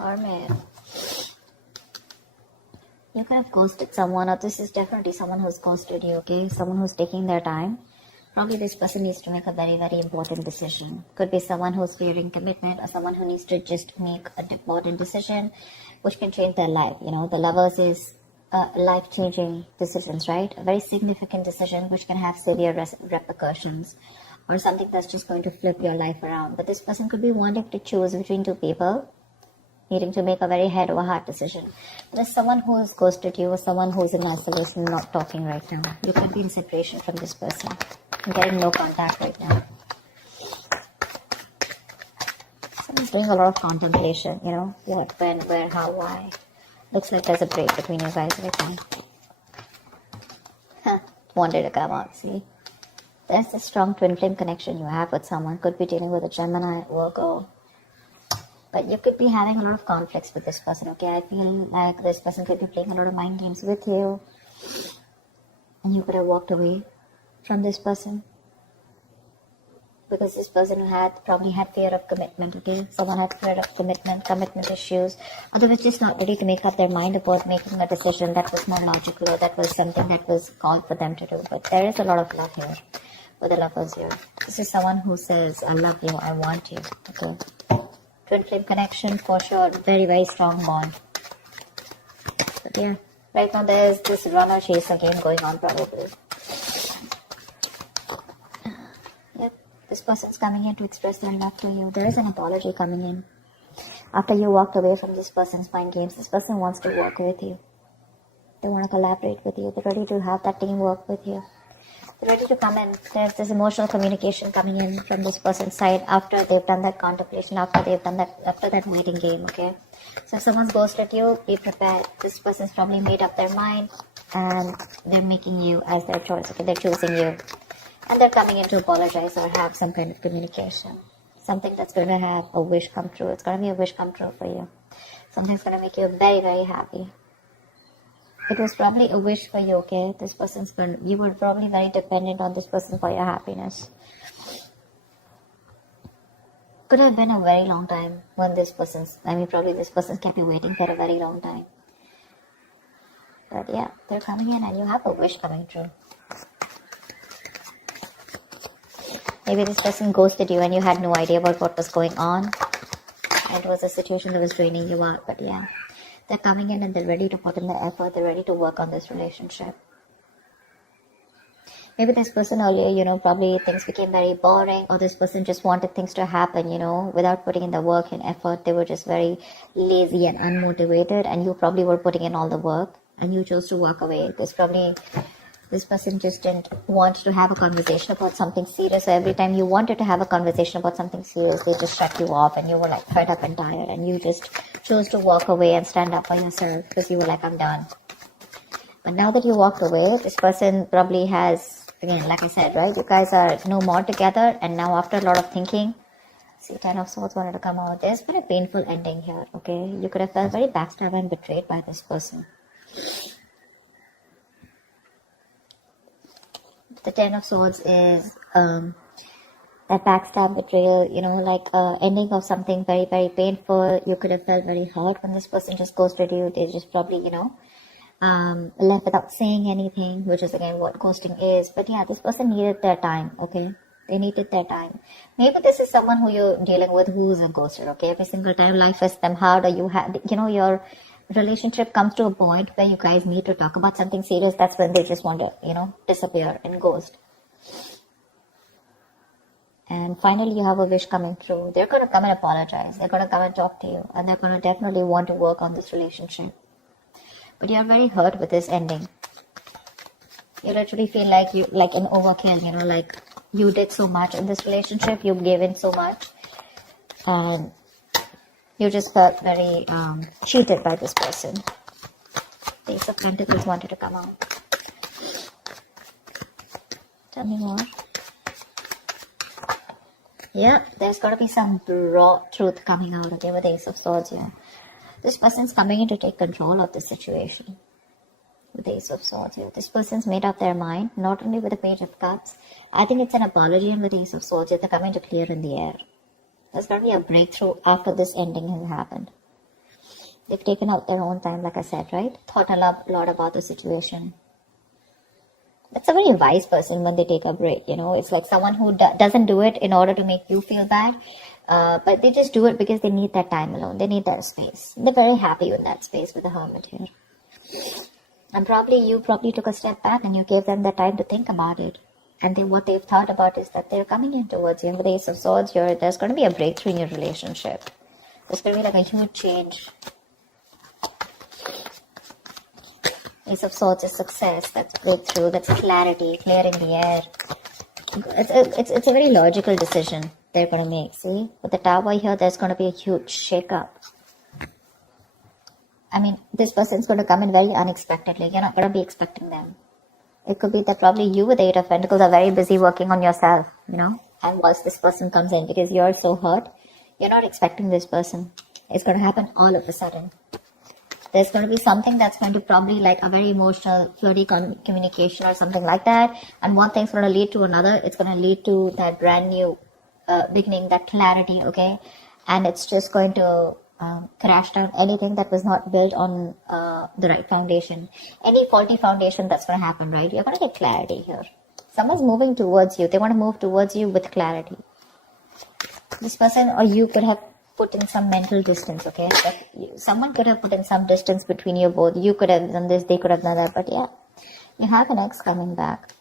Hermit. You could have ghosted someone, or this is definitely someone who's ghosted you, okay? Someone who's taking their time. Probably this person needs to make a very, very important decision. Could be someone who's fearing commitment, or someone who needs to just make an important decision which can change their life. You know, the lovers is life-changing decisions, right? A very significant decision which can have severe repercussions, or something that's just going to flip your life around. But this person could be wanting to choose between two people, needing to make a very head over heart decision. There's someone who's ghosted you, or someone who's in isolation, not talking right now. You could be in separation from this person. I'm getting no contact right now. Someone's doing a lot of contemplation, you know, what, when, where, how, why. Looks like there's a break between you guys right now. Wanted to come out, see? There's a strong twin flame connection you have with someone. Could be dealing with a Gemini, Virgo. But you could be having a lot of conflicts with this person, okay? I feel like this person could be playing a lot of mind games with you. And you could have walked away from this person. Because this person probably had fear of commitment, okay? Someone had fear of commitment issues. Otherwise, just not ready to make up their mind about making a decision that was more logical, or that was something that was called for them to do. But there is a lot of love here, with the lovers here. This is someone who says, I love you, I want you, okay? Twin flame connection for sure. Very, very strong bond. But yeah, right now there's this runner chaser game going on probably. Yep, this person's coming in to express their love to you. There is an apology coming in. After you walked away from this person's mind games, this person wants to work with you. They want to collaborate with you. They're ready to have that teamwork with you. They're ready to come in. There's this emotional communication coming in from this person's side after they've done that contemplation, after that waiting game, okay? So if someone's ghosted you, be prepared. This person's probably made up their mind and they're making you as their choice, okay? They're choosing you. And they're coming in to apologize or have some kind of communication. Something that's going to have a wish come true. It's going to be a wish come true for you. Something's going to make you very, very happy. It was probably a wish for you, okay? This person's you were probably very dependent on this person for your happiness. Could have been a very long time when probably this person's kept you waiting for a very long time. But yeah, they're coming in and you have a wish coming true. Maybe this person ghosted you and you had no idea about what was going on. It was a situation that was draining you out, but yeah. They're coming in and they're ready to put in the effort. They're ready to work on this relationship. Maybe this person earlier, probably things became very boring, or this person just wanted things to happen, without putting in the work and effort. They were just very lazy and unmotivated, and you probably were putting in all the work and you chose to walk away. Because probably this person just didn't want to have a conversation about something serious. So every time you wanted to have a conversation about something serious, they just shut you off and you were like fed up and tired, and you just chose to walk away and stand up for yourself because you were like, I'm done. But now that you walked away, this person probably has, again, like I said, right? You guys are no more together, and now after a lot of thinking, see, 10 of Swords wanted to come out. There's been a painful ending here, okay? You could have felt very backstabbed and betrayed by this person. The 10 of Swords is that backstab, betrayal, ending of something very, very painful. You could have felt very hurt when this person just ghosted you. They just probably, left without saying anything, which is again what ghosting is. But yeah, this person needed their time, okay? They needed their time. Maybe this is someone who you're dealing with who's a ghoster, okay? Every single time life is them hard, or you have, your relationship comes to a point where you guys need to talk about something serious. That's when they just want to, disappear and ghost. And finally, you have a wish coming through. They're going to come and apologize. They're going to come and talk to you. And they're going to definitely want to work on this relationship. But you're very hurt with this ending. You literally feel like an overkill, like you did so much in this relationship. You gave in so much. And you just felt very cheated by this person. The Ace of Pentacles wanted to come out. Tell me more. Yeah, there's got to be some raw truth coming out, okay, with the Ace of Swords here. This person's coming in to take control of the situation. With the Ace of Swords here. This person's made up their mind, not only with the Page of Cups. I think it's an apology, and with the Ace of Swords, they're coming to clear in the air. There's going to be a breakthrough after this ending has happened. They've taken out their own time, like I said, right? Thought a lot about the situation. That's a very wise person when they take a break, you know. It's like someone who doesn't do it in order to make you feel bad, but they just do it because they need that time alone. They need that space. They're very happy with that space with the Hermit here. And you probably took a step back and you gave them the time to think about it. And what they've thought about is that they're coming in towards you. With the Ace of Swords here, there's going to be a breakthrough in your relationship. There's going to be like a huge change. Ace of Swords is success. That's breakthrough. That's clarity, clearing the air. It's a very logical decision they're going to make. See, with the Tower here, there's going to be a huge shake-up. I mean, this person's going to come in very unexpectedly. You're not going to be expecting them. It could be that probably you with the Eight of Pentacles are very busy working on yourself, you know. And once this person comes in, because you're so hurt, you're not expecting this person. It's going to happen all of a sudden. There's going to be something that's going to probably like a very emotional, flirty communication or something like that. And one thing's going to lead to another. It's going to lead to that brand new beginning, that clarity, okay? And it's just going to crash down anything that was not built on the right foundation. Any faulty foundation that's going to happen, right? You're going to get clarity here. Someone's moving towards you. They want to move towards you with clarity. This person or you could have put in some mental distance, okay? Someone could have put in some distance between you both. You could have done this, they could have done that. But yeah, you have an ex coming back.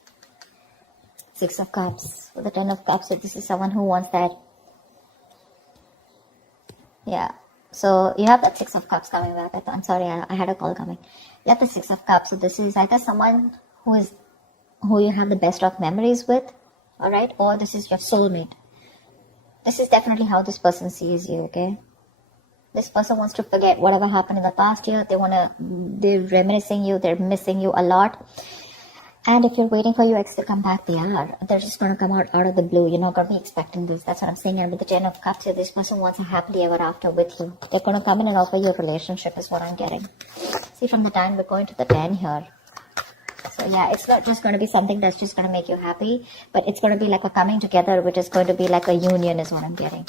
Six of Cups. With the Ten of Cups, so this is someone who wants that. Yeah. So you have that Six of Cups coming back. I'm sorry, I had a call coming. You have the Six of Cups. So this is either someone who you have the best of memories with, all right, or this is your soulmate. This is definitely how this person sees you, okay? This person wants to forget whatever happened in the past year. They're reminiscing you. They're missing you a lot. And if you're waiting for your ex to come back, they are. They're just going to come out of the blue. You're not going to be expecting this. That's what I'm saying. And with the Ten of Cups here, this person wants a happily ever after with you. They're going to come in and offer you a relationship is what I'm getting. See, from the time we're going to the 10 here. So yeah, it's not just going to be something that's just going to make you happy, but it's going to be like a coming together, which is going to be like a union is what I'm getting.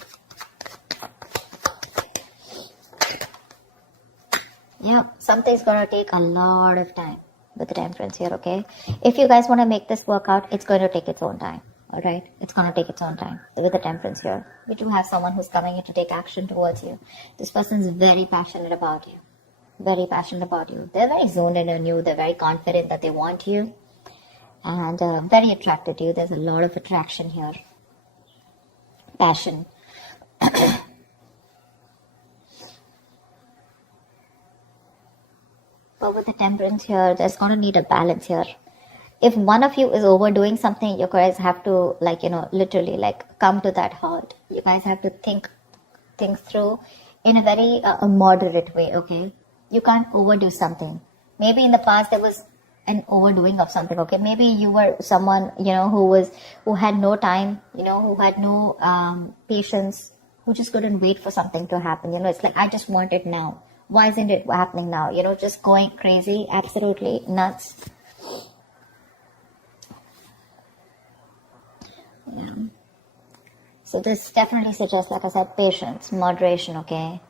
Yeah, something's going to take a lot of time with the Temperance here, okay? If you guys want to make this work out, it's going to take its own time, all right? It's going to take its own time with the Temperance here. We do have someone who's coming in to take action towards you. This person's very passionate about you. Very passionate about you. They're very zoned in on you. They're very confident that they want you. And very attracted to you. There's a lot of attraction here. Passion. But with the Temperance here, there's going to need a balance here. If one of you is overdoing something, you guys have to, like, you know, literally, like, come to that halt. You guys have to think through in a very moderate way, okay? You can't overdo something. Maybe in the past there was an overdoing of something, okay? Maybe you were someone, you know, who had no time, you know, who had no patience, who just couldn't wait for something to happen. You know, it's like, I just want it now. Why isn't it happening now? You know, just going crazy, absolutely nuts. Yeah. So this definitely suggests, like I said, patience, moderation, okay?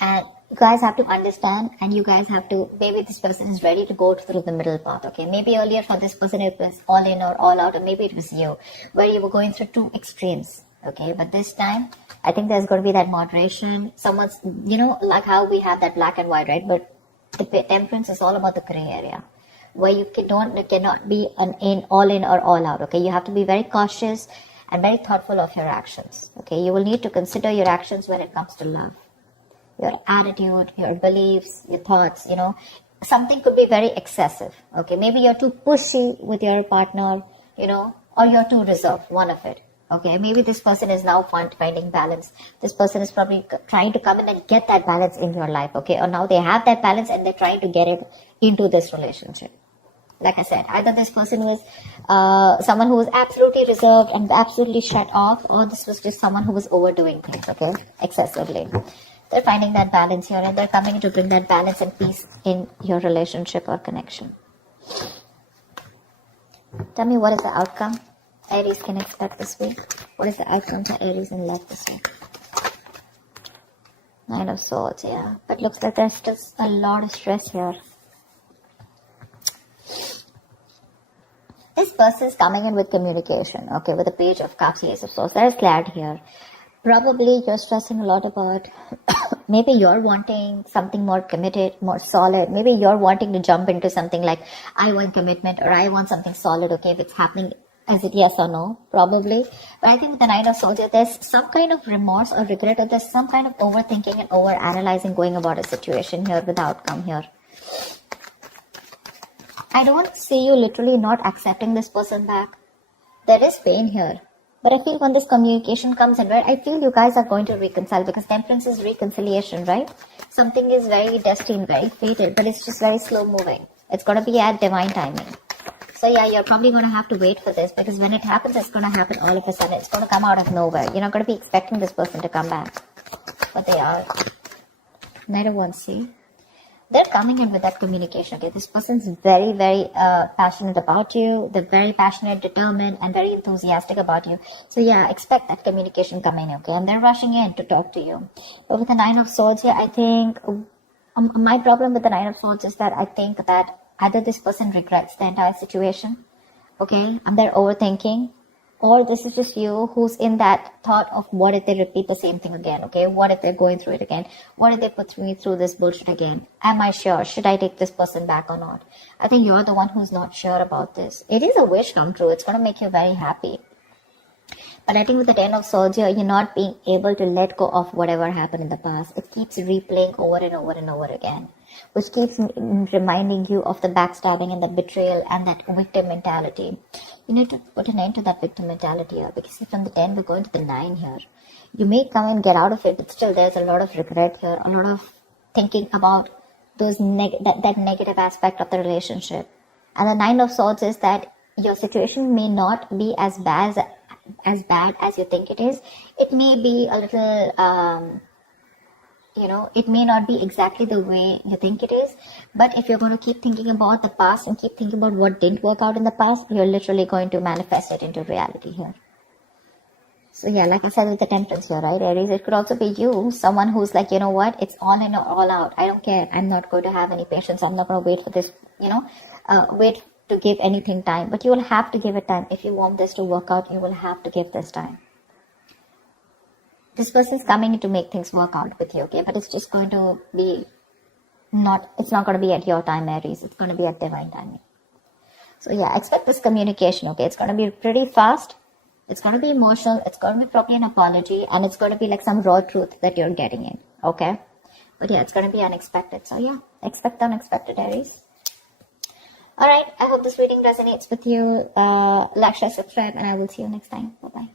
And you guys have to understand, and you guys have to, maybe this person is ready to go through the middle path, okay? Maybe earlier for this person it was all in or all out, or maybe it was you, where you were going through two extremes, okay? But this time, I think there's going to be that moderation. Someone's, you know, like how we have that black and white, right? But the Temperance is all about the gray area, where you cannot be all in or all out, okay? You have to be very cautious and very thoughtful of your actions, okay? You will need to consider your actions when it comes to love. Your attitude, your beliefs, your thoughts, you know, something could be very excessive, okay? Maybe you're too pushy with your partner, you know, or you're too reserved, one of it, okay? Maybe this person is now finding balance. This person is probably trying to come in and get that balance in your life, okay? Or now they have that balance and they're trying to get it into this relationship. Like I said, either this person was someone who was absolutely reserved and absolutely shut off, or this was just someone who was overdoing things, okay, excessively. They're finding that balance here, and they're coming to bring that balance and peace in your relationship or connection. Tell me, what is the outcome Aries can expect this week? What is the outcome for Aries in love this week? Nine of Swords, yeah. But looks like there's just a lot of stress here. This person is coming in with communication, okay, with the Page of Cups, Ace of Swords. There's clarity here. Probably you're stressing a lot about, maybe you're wanting something more committed, more solid. Maybe you're wanting to jump into something like, I want commitment or I want something solid, okay, if it's happening. Is it yes or no? Probably. But I think with the Nine of Swords, there's some kind of remorse or regret, or there's some kind of overthinking and over-analyzing going about a situation here with the outcome here. I don't see you literally not accepting this person back. There is pain here. But I feel when this communication comes in, right, I feel you guys are going to reconcile, because Temperance is reconciliation, right? Something is very destined, very fated, but it's just very slow moving. It's going to be at divine timing. So yeah, you're probably going to have to wait for this, because when it happens, it's going to happen all of a sudden. It's going to come out of nowhere. You're not going to be expecting this person to come back. But they are. Knight of Wands, see? They're coming in with that communication, okay? This person's very, very passionate about you. They're very passionate, determined, and very enthusiastic about you. So yeah, expect that communication coming in, okay? And they're rushing in to talk to you. But with the Nine of Swords here, I think my problem with the Nine of Swords is that I think that either this person regrets the entire situation, okay, and they're overthinking, or this is just you who's in that thought of, what if they repeat the same thing again, okay? What if they're going through it again? What if they put me through this bullshit again? Am I sure? Should I take this person back or not? I think you're the one who's not sure about this. It is a wish come true. It's going to make you very happy. But I think with the Ten of Swords here, you're not being able to let go of whatever happened in the past. It keeps replaying over and over and over again, which keeps reminding you of the backstabbing and the betrayal and that victim mentality. You need to put an end to that victim mentality here, because from the 10 we're going to the 9 here. You may come and get out of it, but still there's a lot of regret here, a lot of thinking about those that negative aspect of the relationship. And the 9 of Swords is that your situation may not be as bad as you think it is. It may be a little it may not be exactly the way you think it is, but if you're going to keep thinking about the past and keep thinking about what didn't work out in the past, you're literally going to manifest it into reality here. So yeah, like I said with the Temperance here, right, Aries, it could also be you, someone who's like, you know what, it's all in or all out. I don't care. I'm not going to have any patience. I'm not going to wait for this, wait to give anything time. But you will have to give it time. If you want this to work out, you will have to give this time. This person is coming in to make things work out with you, okay? But it's just going to be it's not going to be at your time, Aries. It's going to be at divine timing. So yeah, expect this communication, okay? It's going to be pretty fast. It's going to be emotional. It's going to be probably an apology. And it's going to be like some raw truth that you're getting in, okay? But yeah, it's going to be unexpected. So yeah, expect the unexpected, Aries. Alright, I hope this reading resonates with you. Like, share, subscribe, and I will see you next time. Bye-bye.